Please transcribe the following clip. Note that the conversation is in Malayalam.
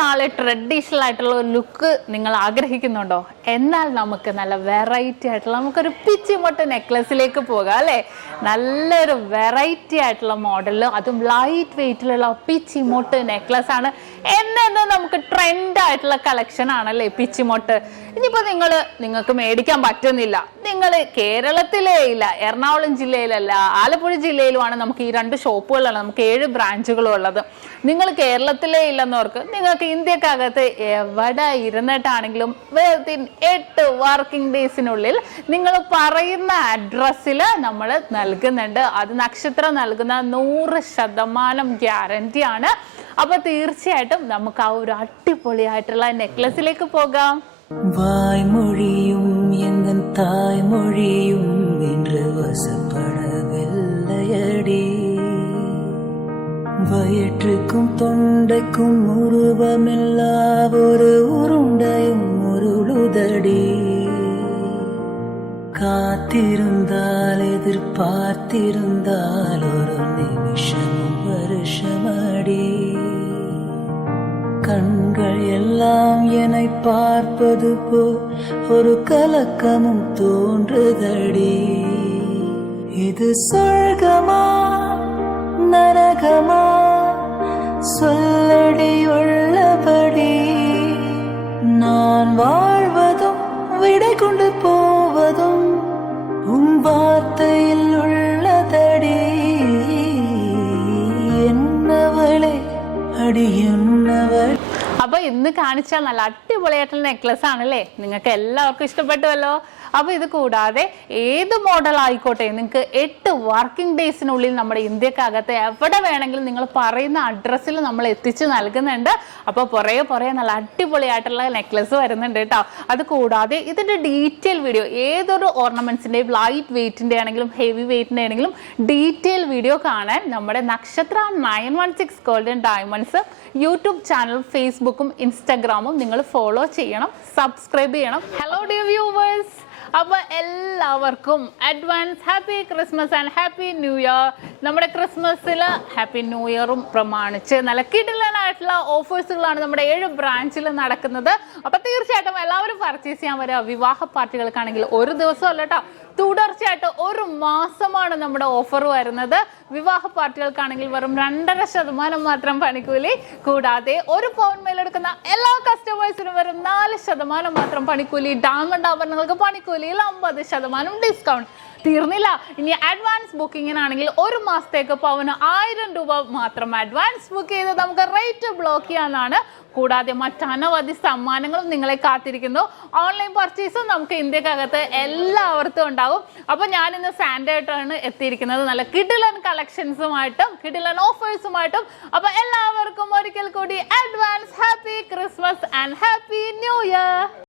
നാളെ ട്രഡീഷണൽ ആയിട്ടുള്ള ഒരു ലുക്ക് നിങ്ങൾ ആഗ്രഹിക്കുന്നുണ്ടോ? എന്നാൽ നമുക്ക് നല്ല വെറൈറ്റി ആയിട്ടുള്ള നമുക്കൊരു പിച്ചിമൊട്ട് നെക്ലസിലേക്ക് പോകാം അല്ലേ? നല്ലൊരു വെറൈറ്റി ആയിട്ടുള്ള മോഡലിൽ, അതും ലൈറ്റ് വെയിറ്റിലുള്ള പിച്ചിമൊട്ട് നെക്ലസ് ആണ്. എന്നു നമുക്ക് ട്രെൻഡ് ആയിട്ടുള്ള കളക്ഷൻ ആണല്ലേ പിച്ചിമൊട്ട്. ഇനിയിപ്പോൾ നിങ്ങൾക്ക് മേടിക്കാൻ പറ്റുന്നില്ല, നിങ്ങൾ കേരളത്തിലേ ഇല്ല, എറണാകുളം ജില്ലയിലല്ല, ആലപ്പുഴ ജില്ലയിലുമാണ് നമുക്ക് ഈ 2 ഷോപ്പുകളാണ്, നമുക്ക് 7 ബ്രാഞ്ചുകളും ഉള്ളത്. നിങ്ങൾ കേരളത്തിലേ ഇല്ലെന്നവർക്ക് നിങ്ങൾക്ക് ഇന്ത്യക്കകത്ത് എവിടെ ഇരുന്നിട്ടാണെങ്കിലും 8 വർക്കിംഗ് ഡേയ്സിനുള്ളിൽ നിങ്ങൾ പറയുന്ന അഡ്രസ്സിൽ നമ്മൾ നൽകുന്നുണ്ട്. അത് നക്ഷത്ര നൽകുന്ന 100% ഗ്യാരണ്ടി ആണ്. അപ്പൊ തീർച്ചയായിട്ടും നമുക്ക് ആ ഒരു അടിപൊളിയായിട്ടുള്ള നെക്ലസിലേക്ക് പോകാം. വായ്മൊഴിയും എന്തൻ തായ്മൊഴിയും என்று வசப்படவில்லையடி, வயிற்றுக்கும் தொண்டைக்கும் உருவமில்லா ஒரு உருண்டையும் உருளுதடி, காத்திருந்தால் எதிர்பார்த்திருந்தால் ஒரு நிமிஷமும் வருஷமடி, கண்கள் எல்லாம் என்னை பார்ப்பது போல் ஒரு கலக்கமும் தோன்றுதடி, இது சொர்க்கமா நரகமா சொல்லடி உள்ளபடி, நான் வாழ்வதும் விடை கொண்டு போவதும் உன் வார்த்தையில் உள்ளதடி, എന്നവളെ അടി എന്നവൾ. അപ്പൊ ഇന്ന് കാണിച്ച നല്ല അടിപൊളിയായിട്ടുള്ള നെക്ലസ് ആണല്ലേ, നിങ്ങൾക്ക് എല്ലാവർക്കും ഇഷ്ടപ്പെട്ടുവല്ലോ. അപ്പൊ ഇത് കൂടാതെ ഏത് മോഡൽ ആയിക്കോട്ടെ, നിങ്ങൾക്ക് 8 വർക്കിംഗ് ഡേയ്സിനുള്ളിൽ നമ്മുടെ ഇന്ത്യക്കകത്ത് എവിടെ വേണമെങ്കിലും നിങ്ങൾ പറയുന്ന അഡ്രസ്സിൽ നമ്മൾ എത്തിച്ച് നൽകുന്നുണ്ട്. അപ്പൊ പുറകെ നല്ല അടിപൊളിയായിട്ടുള്ള നെക്ലസ് വരുന്നുണ്ട് കേട്ടോ. അത് കൂടാതെ ഇതിന്റെ ഡീറ്റെയിൽ വീഡിയോ, ഏതൊരു ഓർണമെന്റ്സിന്റെയും ലൈറ്റ് വെയിറ്റിന്റെ ആണെങ്കിലും ഹെവി വെയിറ്റിന്റെ ആണെങ്കിലും ഡീറ്റെയിൽ വീഡിയോ കാണാൻ നമ്മുടെ നക്ഷത്ര 916 ഗോൾഡൻ ഡയമണ്ട്സ് യൂട്യൂബ് ചാനൽ, ഫേസ്ബുക്കും ഇൻസ്റ്റാഗ്രാമും നിങ്ങൾ ഫോളോ ചെയ്യണം, സബ്സ്ക്രൈബ് ചെയ്യണം. ഹലോ ഡിയർ വ്യൂവേഴ്സ്, അപ്പോൾ എല്ലാവർക്കും advance happy Christmas and happy new year. നമ്മുടെ ക്രിസ്മസിൽ ഹാപ്പി ന്യൂ ഇയറും പ്രമാണിച്ച് നല്ല കിടിലനായിട്ടുള്ള ഓഫേഴ്സുകളാണ് നമ്മുടെ 7 ബ്രാഞ്ചിൽ നടക്കുന്നത്. അപ്പോൾ തീർച്ചയായിട്ടും എല്ലാവരും പർച്ചേസ് ചെയ്യാൻ വരിക. വിവാഹ പാർട്ടികൾക്കാണെങ്കിൽ ഒരു ദിവസം അല്ല കേട്ടോ, തുടർച്ചയായിട്ട് 1 മാസമാണ് നമ്മുടെ ഓഫർ വരുന്നത്. വിവാഹ പാർട്ടികൾക്കാണെങ്കിൽ വെറും 2.5% മാത്രം പണിക്കൂലി, കൂടാതെ 1 പൗണ്ട് മേലെടുക്കുന്ന എല്ലാ കസ്റ്റമേഴ്സിനും വെറും 4% മാത്രം പണിക്കൂലി. ഡയമണ്ട് ആഭരണങ്ങൾക്ക് പണിക്കൂലിയിൽ 50% ഡിസ്കൗണ്ട്. തീർന്നില്ല, ഇനി അഡ്വാൻസ് ബുക്കിങ്ങിനാണെങ്കിൽ 1 മാസത്തേക്ക് പവന് 1000 രൂപ മാത്രം അഡ്വാൻസ് ബുക്ക് ചെയ്ത് നമുക്ക് റേറ്റ് ബ്ലോക്ക് ചെയ്യാനാണ്. കൂടാതെ മറ്റനവധി സമ്മാനങ്ങളും നിങ്ങളെ കാത്തിരിക്കുന്നു. ഓൺലൈൻ പർച്ചേസും നമുക്ക് ഇന്ത്യക്കകത്ത് എല്ലാവർക്കും ഉണ്ടാകും. അപ്പൊ ഞാൻ ഇന്ന് സാൻഡേ ആയിട്ടാണ് എത്തിയിരിക്കുന്നത്, നല്ല കിടിലൻ കളക്ഷൻസുമായിട്ടും കിടിലൻ ഓഫേഴ്സുമായിട്ടും. അപ്പൊ എല്ലാവർക്കും ഒരിക്കൽ കൂടി advance happy Christmas and happy new year.